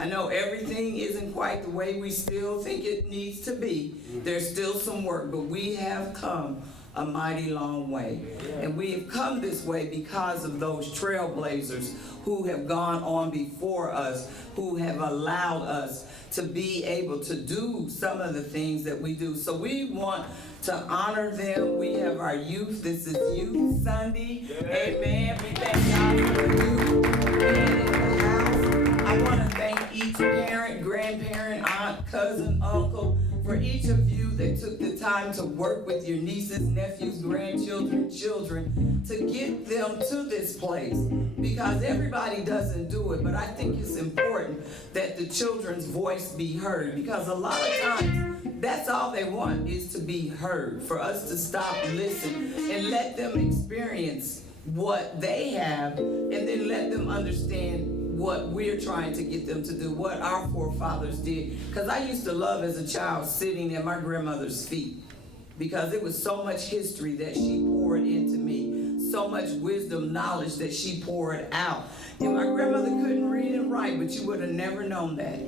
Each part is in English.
I know everything isn't quite the way we still think it needs to be. There's still some work, but we have come a mighty long way. And we have come this way because of those trailblazers who have gone on before us, who have allowed us to be able to do some of the things that we do. So we want to honor them. We have our youth. This is Youth Sunday. Amen. We thank God for the youth being in the house. I want to thank each parent, grandparent, aunt, cousin, uncle, for each of you that took the time to work with your nieces, nephews, grandchildren, children, to get them to this place. Because everybody doesn't do it, but I think it's important that the children's voice be heard. Because a lot of times, that's all they want, is to be heard. For us to stop, listen, and let them experience what they have, and then let them understand what we're trying to get them to do, what our forefathers did. Because I used to love as a child sitting at my grandmother's feet, because it was so much history that she poured into me, so much wisdom, knowledge that she poured out. And my grandmother couldn't read and write, but you would have never known that.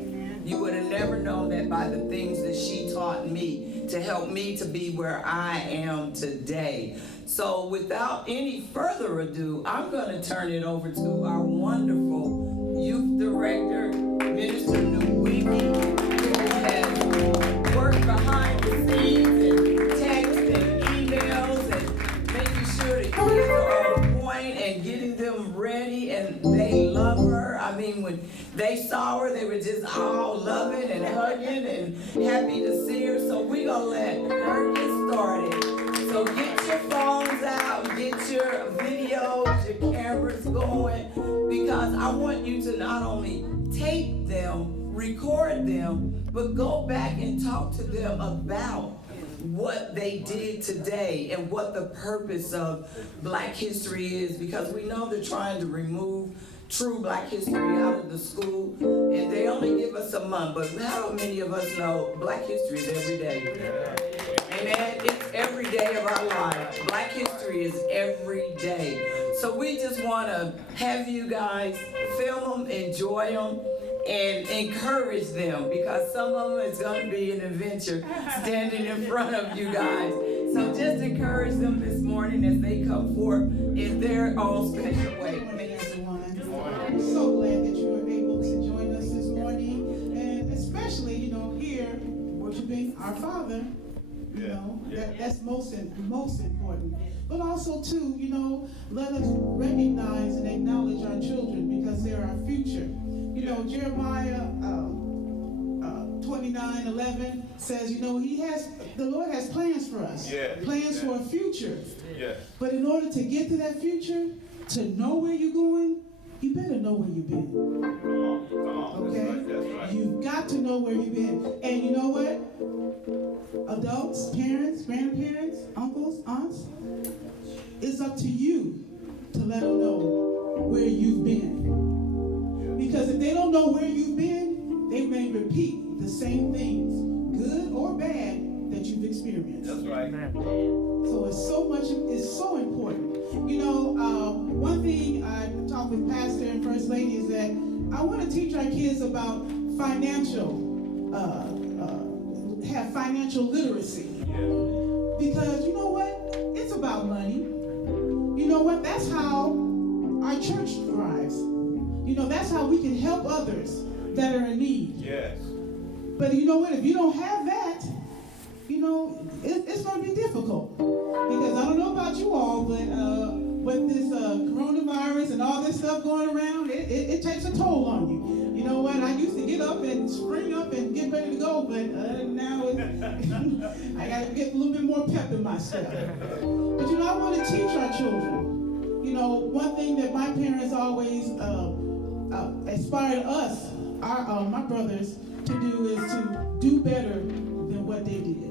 You would have never known that by the things that she taught me to help me to be where I am today. So without any further ado, I'm going to turn it over to our wonderful youth director, Minister Newiki, who has worked behind the scenes and text and emails and making sure the kids are on point and getting them ready, and they love her. I mean, when they saw her, they were just all loving and hugging and happy to see her. So we're going to let her get started. So get your phones out, get your videos, your cameras going, because I want you to not only tape them, record them, but go back and talk to them about what they did today and what the purpose of Black history is, because we know they're trying to remove true Black history out of the school, and they only give us a month, but how many of us know Black history is every day? Amen. It's every day of our lives. Black history is every day. So we just want to have you guys film them, enjoy them, and encourage them, because some of them is going to be an adventure standing in front of you guys. So just encourage them this morning as they come forth in their own special way. I'm so glad that you were able to join us this morning, and especially, here worshiping our Father. That's most important. But also too, let us recognize and acknowledge our children, because they're our future. Jeremiah 29:11 says, the Lord has plans for us, plans for a future. But in order to get to that future, to know where you're going, you better know where you've been. Okay? Right. You've got to know where you've been. And you know what? Adults, parents, grandparents, uncles, aunts, it's up to you to let them know where you've been. Because if they don't know where you've been, they may repeat the same things, good or bad, that you've experienced. That's right. So it's so important. One thing I talk with Pastor and First Lady is that I want to teach our kids about have financial literacy. Because you know what? It's about money. You know what? That's how our church thrives. That's how we can help others that are in need. Yes. But you know what? If you don't have that, it's going to be difficult. Because I don't know about you all, but with this coronavirus and all this stuff going around, it takes a toll on you. You know what? I used to get up and spring up and get ready to go, but now I got to get a little bit more pep in my step. But I want to teach our children. One thing that my parents always inspired us, my brothers, to do is to do better than what they did.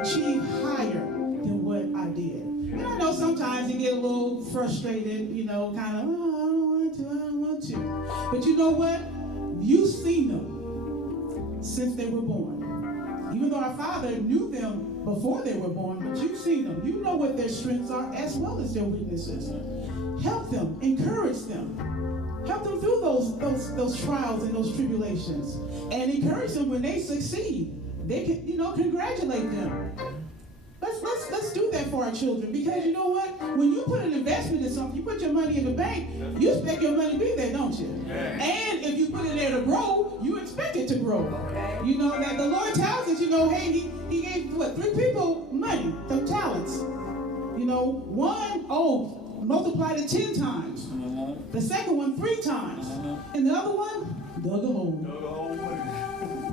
Achieve higher than what I did. And I know sometimes you get a little frustrated, kind of, I don't want to. But you know what? You've seen them since they were born. Even though our Father knew them before they were born, but you've seen them. You know what their strengths are as well as their weaknesses. Help them, encourage them. Help them through those trials and those tribulations, and encourage them when they succeed. They can, congratulate them. Let's do that for our children, because you know what? When you put an investment in something, you put your money in the bank, you expect your money to be there, don't you? Yeah. And if you put it there to grow, you expect it to grow. Okay. You know that the Lord tells us, hey, he gave 3 people money, some talents. One, multiplied it 10 times. The second one 3 times. And the other one, dug a hole.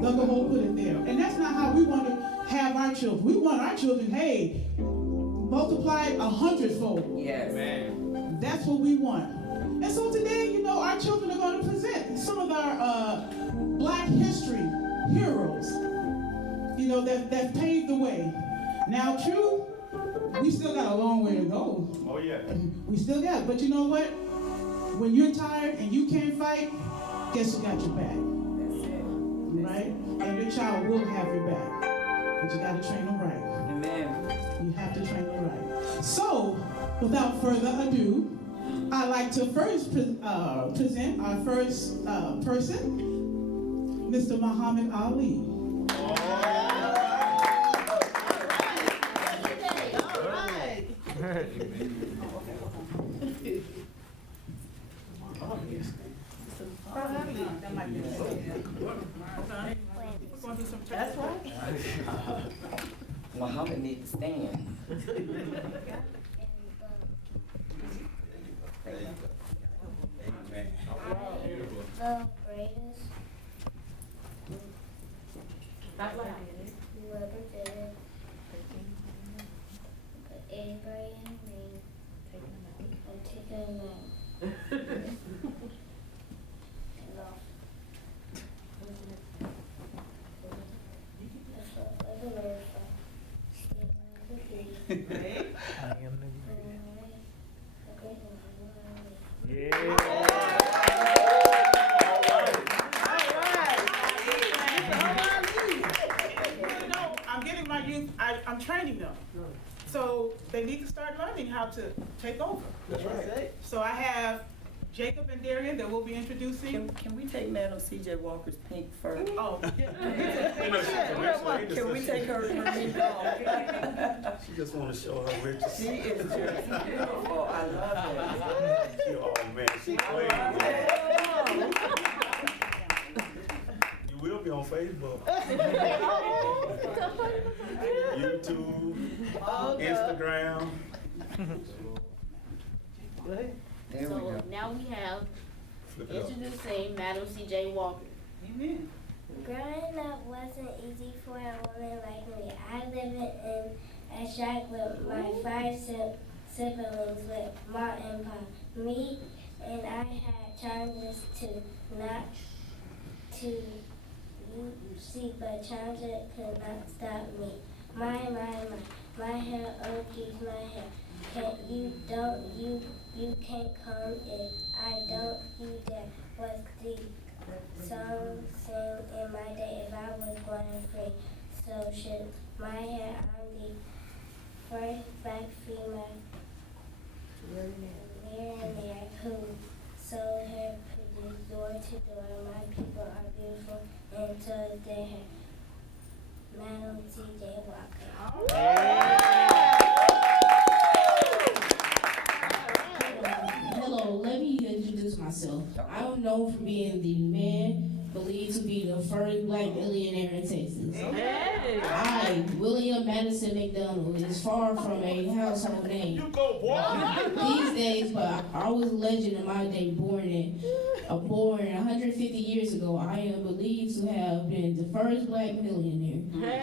Dug a hole, put it there. And that's not how we want to have our children. We want our children, hey, multiplied 100-fold. Yes. Man. That's what we want. And so today, our children are going to present some of our Black history heroes, that paved the way. Now, true, we still got a long way to go. Oh, yeah. We still got it. But you know what? When you're tired and you can't fight, guess who got your back? That's it. Right? And your child will have your back. But you got to train them right. Amen. You have to train them right. So, without further ado, I'd like to first present our first person, Mr. Muhammad Ali. All right. That's right. Muhammad needs to stand. The greatest whoever did it, put anybody in me, and take it along. I'm training them. So they need to start learning how to take over. That's right. So I have Jacob and Darian that we'll be introducing. Can we take Madam C.J. Walker's pink fur? Oh. Can we take her pink off? She just want to show her riches. She is just beautiful. I love it. Oh man, she played. You will be on Facebook, YouTube, Instagram. So now we have introducing Madam C.J. Walker. Amen. Growing up wasn't easy for a woman like me. I lived in a shack with my 5 siblings with Ma and Pa. Me and I had challenges not to see, but challenges could not stop me. My hair, oh geez, my hair. You can't come if I don't, you there was the song sing in my day if I was born free. So should my hair, I'm the first Black female millionaire who sold her produce door to door. My people are beautiful and so is their hair. Madam C.J. Walker. Hello, let me introduce myself. I'm known for being the man believed to be the first Black millionaire in Texas. I, William Madison McDonald, is far from a household name these days, but I was a legend in my day, born 150 years ago. I am believed to have been the first Black millionaire. The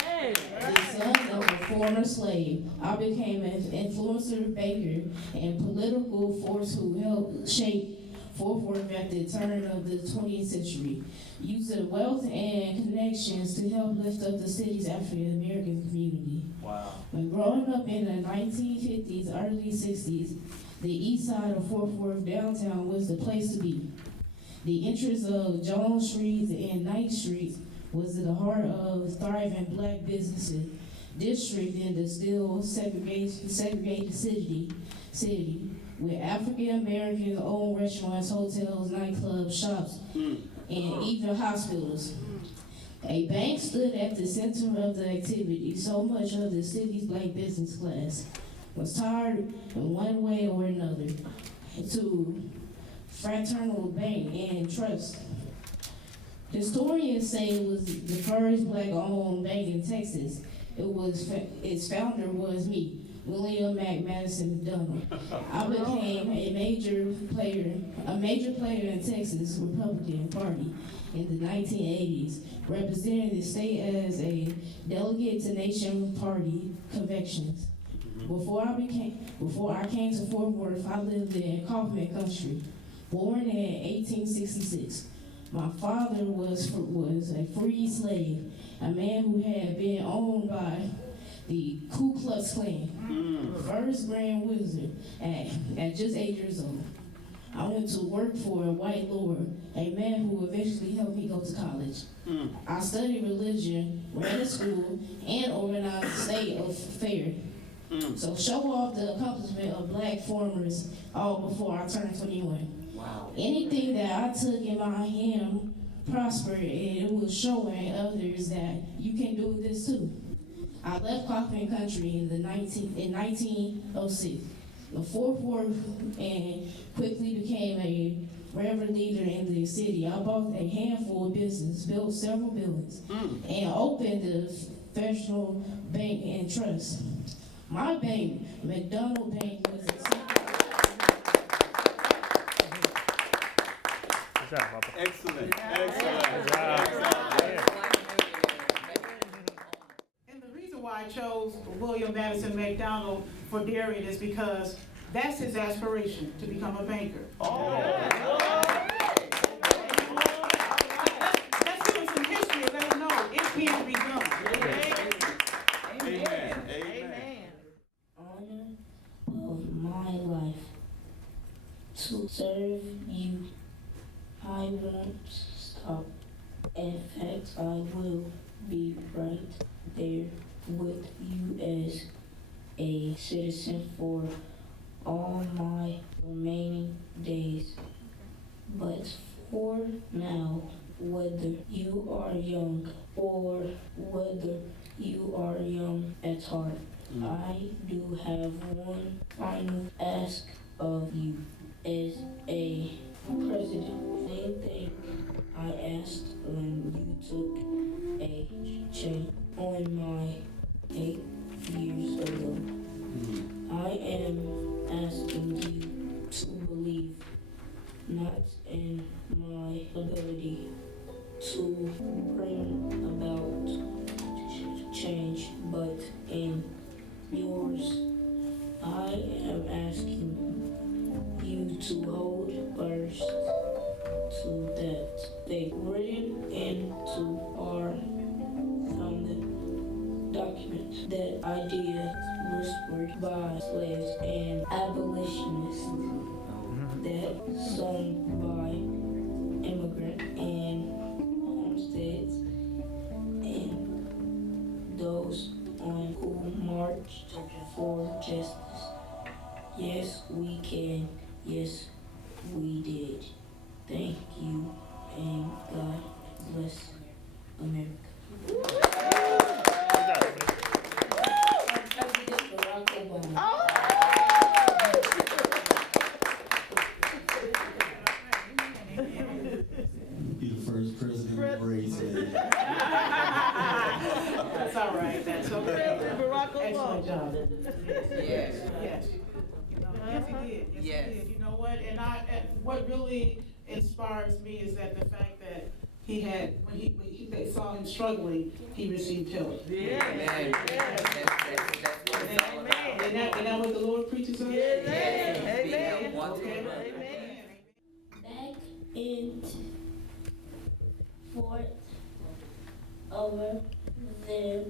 son of a former slave, I became an influencer, banker, and political force who helped shape Fort Worth at the turn of the 20th century, using wealth and connections to help lift up the city's African American community. Wow. When growing up in the 1950s, early 60s, the east side of Fort Worth downtown was the place to be. The entrance of Jones Street and Nite Street was at the heart of thriving Black businesses district in the still segregated city. with African Americans own restaurants, hotels, nightclubs, shops, and even hospitals. A bank stood at the center of the activity. So much of the city's black business class was tired in one way or another to fraternal bank and trust. Historians say it was the first black-owned bank in Texas. Its founder was me, William Madison McDonald. I became a major player in Texas Republican Party in the 1980s, representing the state as a delegate to Nation Party conventions. Before I came to Fort Worth, I lived in Kaufman Country, born in 1866. My father was a free slave, a man who had been owned by the Ku Klux Klan, first Grand Wizard at just 8 years old. I went to work for a white lord, a man who eventually helped me go to college. I studied religion, ran a school, and organized a state fair. So show off the accomplishment of black farmers all before I turned 21. Wow. Anything that I took in my hand prospered, and it was showing others that you can do this too. I left Kaufman Country in 1906, the Fort Worth, and quickly became a reverend leader in the city. I bought a handful of business, built several buildings, and opened the Federal Bank and Trust. My bank, McDonald Bank, was a Excellent. And the reason why I chose William Madison McDonald for Darien is because that's his aspiration, to become a banker. Let's give him some history and let him know it can be done. Amen. honor of my life to serve you. I won't stop. In fact, I will be right there with you as a citizen for all my remaining days. But for now, whether you are young or whether you are young at heart, I do have one final ask of you as a president. Same thing I asked when you took a chain on my 8 years ago. I am asking you to believe not in my ability to bring about change, but in yours. I am asking you to hold first to that they written into our founding document, that idea whispered by slaves and abolitionists, that sung by immigrant and homesteads, and those on who marched for justice. Yes, we can. Yes, we did. Thank you, and God bless America. President Barack Obama. Be the first president to raise it. That's all right, that's okay. Barack Obama. Excellent job. Yes. Yes. Yes, he did. Yes, Yes. he did. You know what? And what really inspires me is that the fact that he had, when they saw him struggling, he received help. Yeah. Amen. That's what it's all about. And that what the Lord preaches on? Yes. Yes. Amen. Be helped one to Okay. another. Amen. Back in Fort over there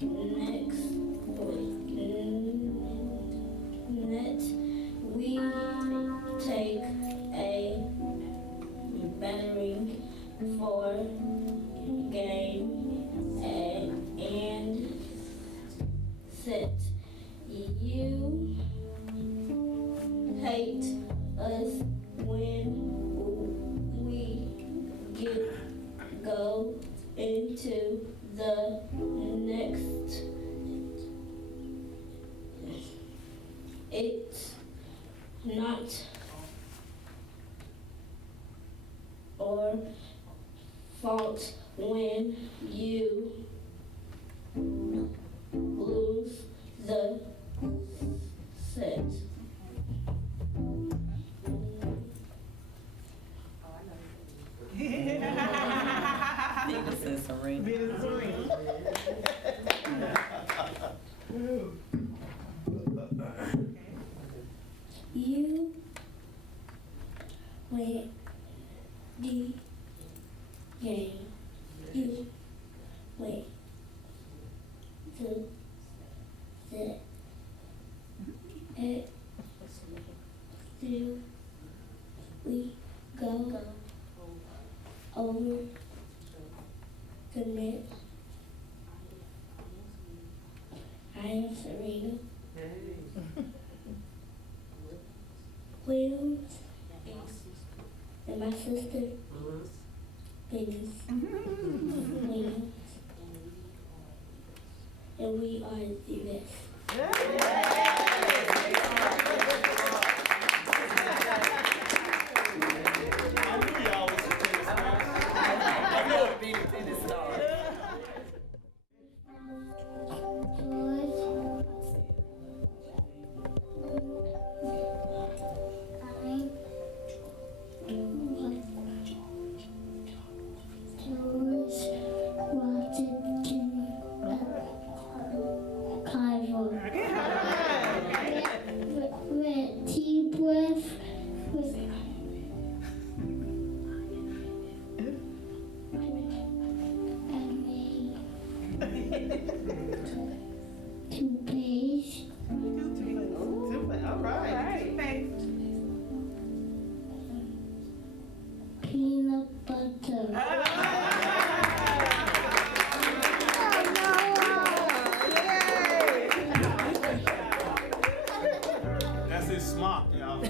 next we take a battering for game and set. You go into the next. It's not or fault when you lose the set. Venus and Serena. You win the game. You win the set. It still we go over the net. I am Serena. Williams and my sister Venus Williams, and we are the best. Peanut butter. That's his smart, y'all.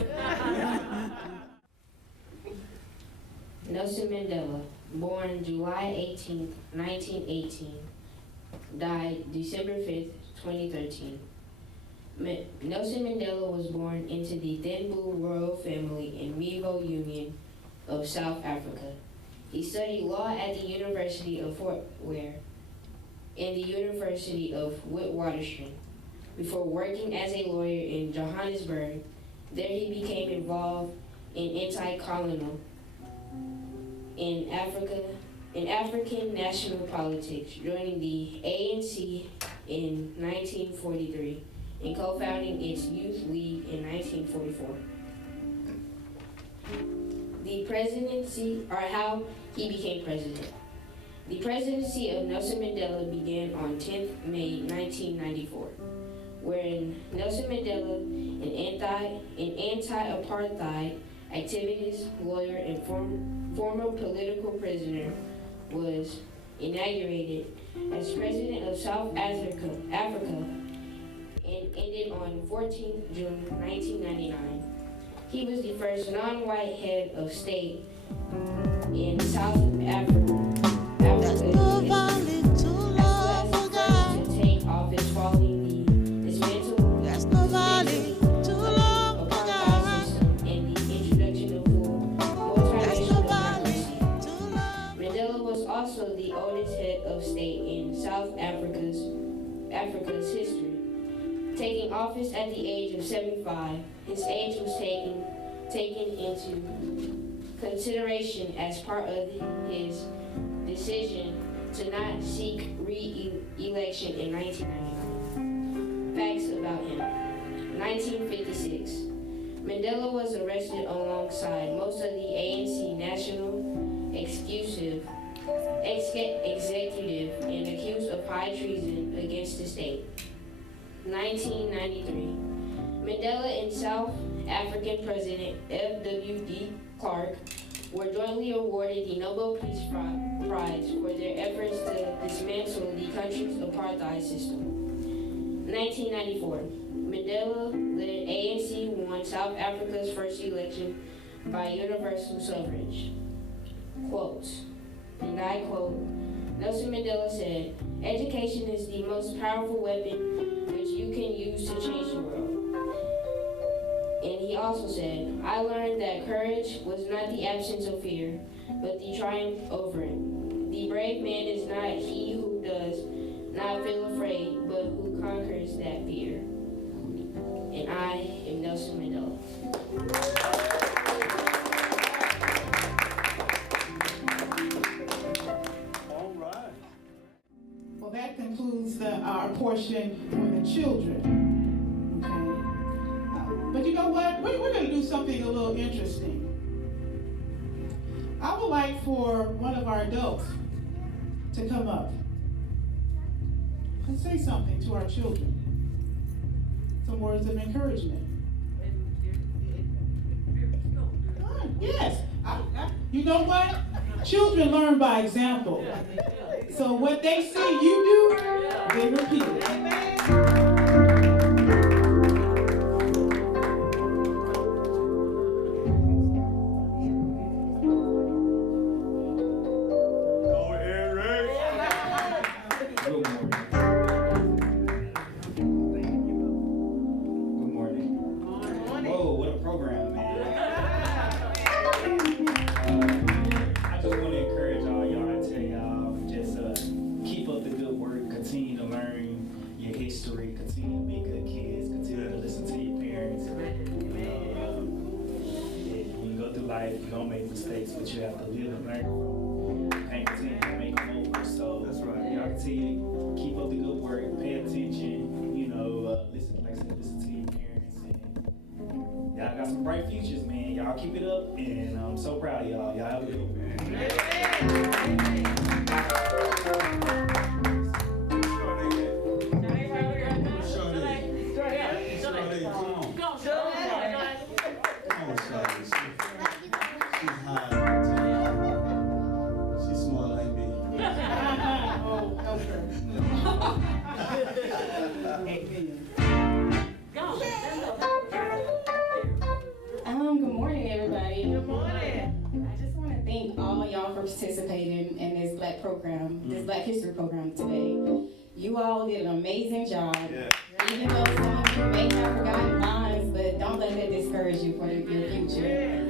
Nelson Mandela, born July 18, 1918, died December 5th, 2013. Nelson Mandela was born into the Denbu royal family in Mivo Union of South Africa. He studied law at the University of Fort Ware and the University of Witwatersrand before working as a lawyer in Johannesburg. There he became involved in anti-colonial in African national politics, joining the ANC in 1943 and co-founding its Youth League in 1944. The presidency, or how he became president. The presidency of Nelson Mandela began on 10th May 1994, wherein Nelson Mandela, an anti-apartheid activist, lawyer, and former political prisoner, was inaugurated as president of South Africa and ended on 14 June 1999. He was the first non-white head of state in South Africa. To take office following the dismantling of the apartheid system and the introduction of full multiracial democracy. Mandela was also the oldest head of state in South Africa's history, taking office at the age of 75. His age was taken into consideration as part of his decision to not seek re-election in 1999. Facts about him. 1956. Mandela was arrested alongside most of the ANC National Executive and accused of high treason against the state. 1993. Mandela and South African President L.W.C.C. were jointly awarded the Nobel Peace Prize for their efforts to dismantle the country's apartheid system. 1994. Mandela led ANC won South Africa's first election by universal suffrage. Quote, and I I quote, Nelson Mandela said, "Education is the most powerful weapon which you can use to change the world." And he also said, "I learned that courage was not the absence of fear, but the triumph over it. The brave man is not he who does not feel afraid, but who conquers that fear." And I am Nelson Mandela. All right. Well, that concludes our portion for the children. Okay. But you know what? We're going to do something a little interesting. I would like for one of our adults to come up and say something to our children. Some words of encouragement. Come on. Yes. You know what? Children learn by example. So what they see you do, they repeat it. You're gonna make mistakes, but you have to live and learn from them. And continue to make them over. So that's right. Y'all continue to keep up the good work, pay attention, listen, like I said, listen to your parents. And y'all got some bright futures, man. Y'all keep it up, and I'm so proud of y'all. Y'all have a good one. Good morning, everybody. Good morning. I just want to thank all y'all for participating in this Black program, this Black History program today. You all did an amazing job. Yeah. Even though some of you may have forgotten lines, but don't let that discourage you for your future.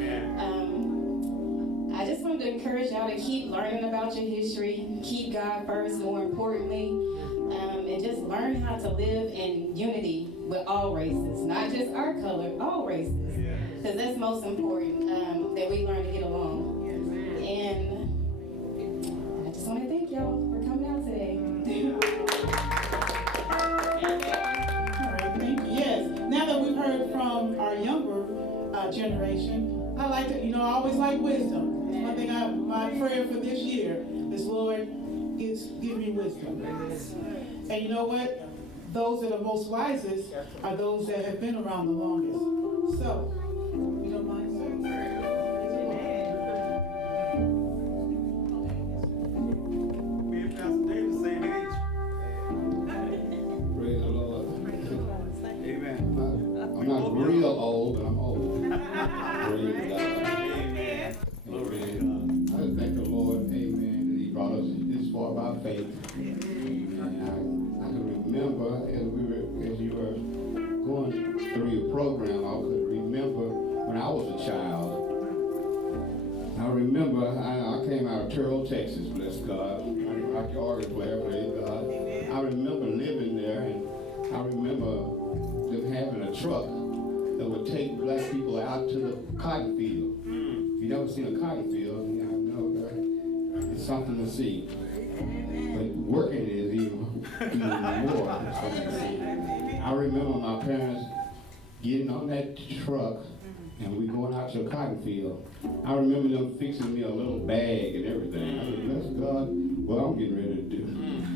I just wanted to encourage y'all to keep learning about your history, keep God first, more importantly, and just learn how to live in unity with all races, not just our color, all races. Because that's most important, that we learn to get along. And I just want to thank y'all for coming out today. All right, thank you. Yes, now that we've heard from our younger generation, I like to, I always like wisdom. One thing my prayer for this year is, Lord, give me wisdom. And you know what? Those that are most wisest are those that have been around the longest. So, you don't mind, sir? Me and Pastor David the same age. Praise the Lord. Amen. I'm not real old, but I'm old. Praise God. Amen. Glory to God. I just thank the Lord, amen, that He brought us this far by faith. Amen. I can remember as you were going through your program, I could remember when I was a child. I remember I came out of Terrell, Texas, bless God. I'm like the organ player, praise God. I remember living there, and I remember them having a truck that would take black people out to the cotton field. If you've never seen a cotton field, I know that it's something to see. But working is even more something to see. I remember my parents getting on that truck and we going out to a cotton field. I remember them fixing me a little bag and everything. I said, bless God, what I'm getting ready to do.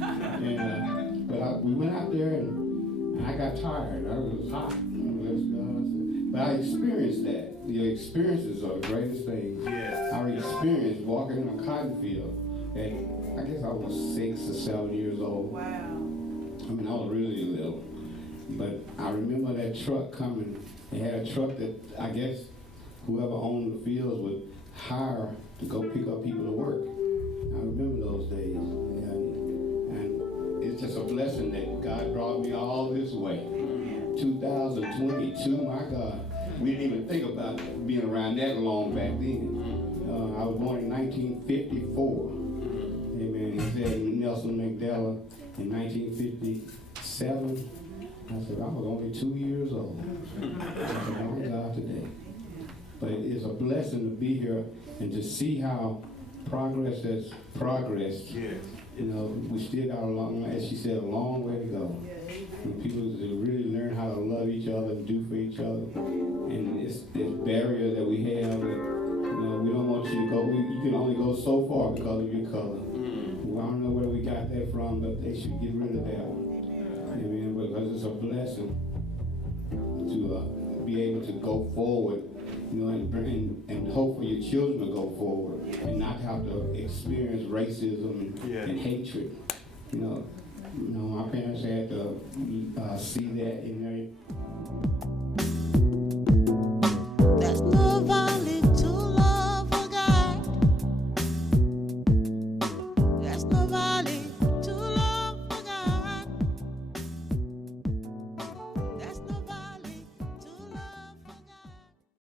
And, but we went out there and I got tired. I was hot. Bless God. But I experienced that. The experiences are the greatest thing. Yes. I experienced walking in a cotton field. And I guess I was 6 or 7 years old. Wow. I mean, I was really little. But I remember that truck coming. They had a truck that I guess whoever owned the fields would hire to go pick up people to work. I remember brought me all this way. 2022, my God. We didn't even think about being around that long back then. I was born in 1954. Amen. He said Nelson Mandela in 1957. I said, I was only 2 years old. I said, oh God, today. But it's a blessing to be here and to see how progress has progressed. Yes. You know, we still got a long, as she said, a long way to go. And people to really learn how to love each other and do for each other. And it's this barrier that we have that, you know, we don't want you to go, you can only go so far because of your color. Well, I don't know where we got that from, but they should get rid of that one. Amen. Because it's a blessing to be able to go forward, you know, and hope for your children to go forward and not have to experience racism and hatred. You know, my parents had to see that in their